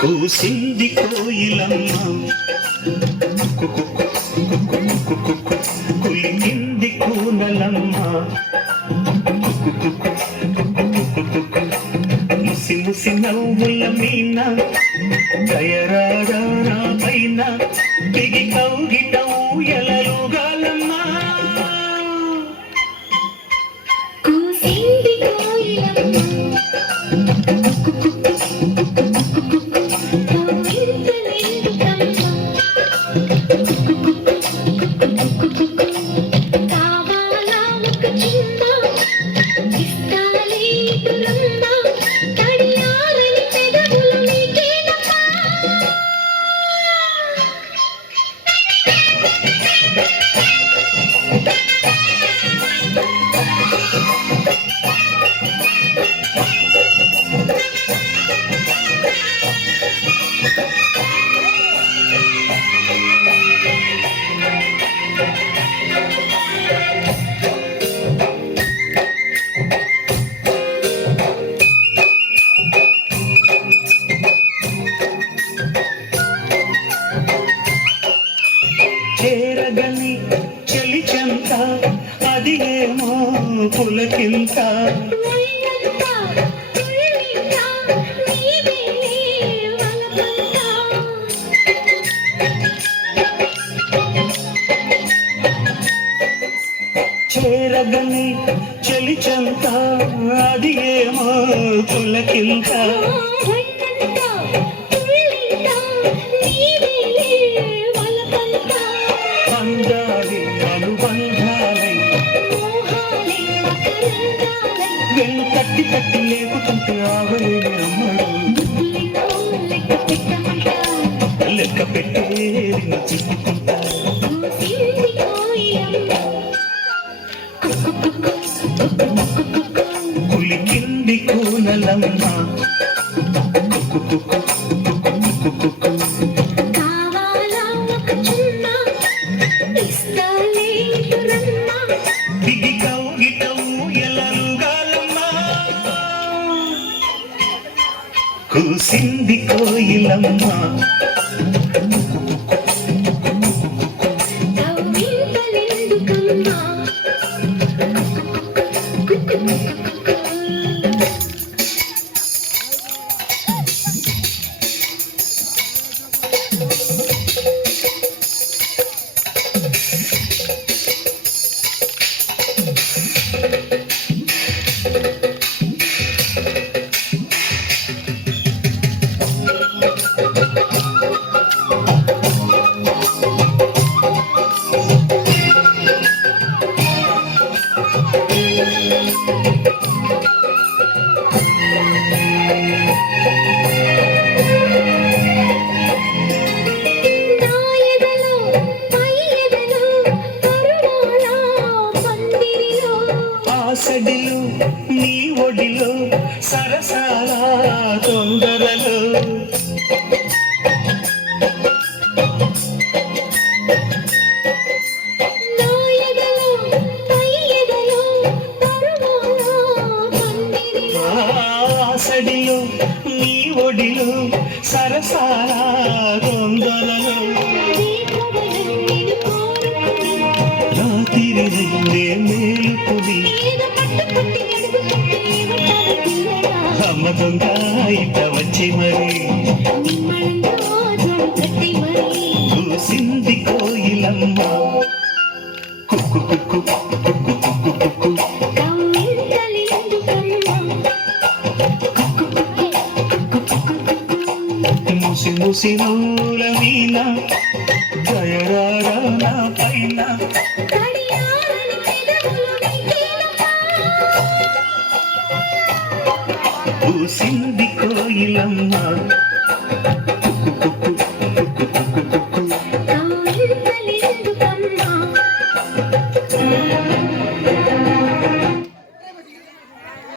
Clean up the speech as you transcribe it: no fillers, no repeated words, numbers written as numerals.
కూసింది కోయిలమ్మ కులికింది కూనలమ్మ ముసి ముసి నవ్వుల మీన దయరారా నా పైన దిగి కౌగిట ఊయలలుగాలమ్మ కూసింది కోయిలమ్మ చేరగని చెలి చెంత అది ఏమో పులకింత చేరగని చెలి చెంత అది ఏమో పులకింత అందాలి అనుబంధాలై వెళ్ళు తట్టి తట్టి లేకుంటే ఆవలేని అమ్మడు లెక్క పెట్టేది చిక్కుకుంటా కులికింది కూనలమ్మ దిగి కౌగిట ఊయలలుగాలమ్మ కూసింది కోయిలమ్మ ఆసడిలు నీ ఒడిలో సరసాల తొందరలు ఆసడిలు నీ ఒడిలో సరసాల తొందరలు రాత్రి మేలుకుని అమ్మ దొంగ ఇట వచ్చి మరి కూసింది కోయిలమ్మ కుక్కు కుక్కు కుక్కు కుక్కు కుక్కు ముసి ముసి నూల మీన దయరారా నా పైన కూసింది కోయిలమ్మ కుక్కు కుక్కు కుక్కు కుక్కు కుక్కు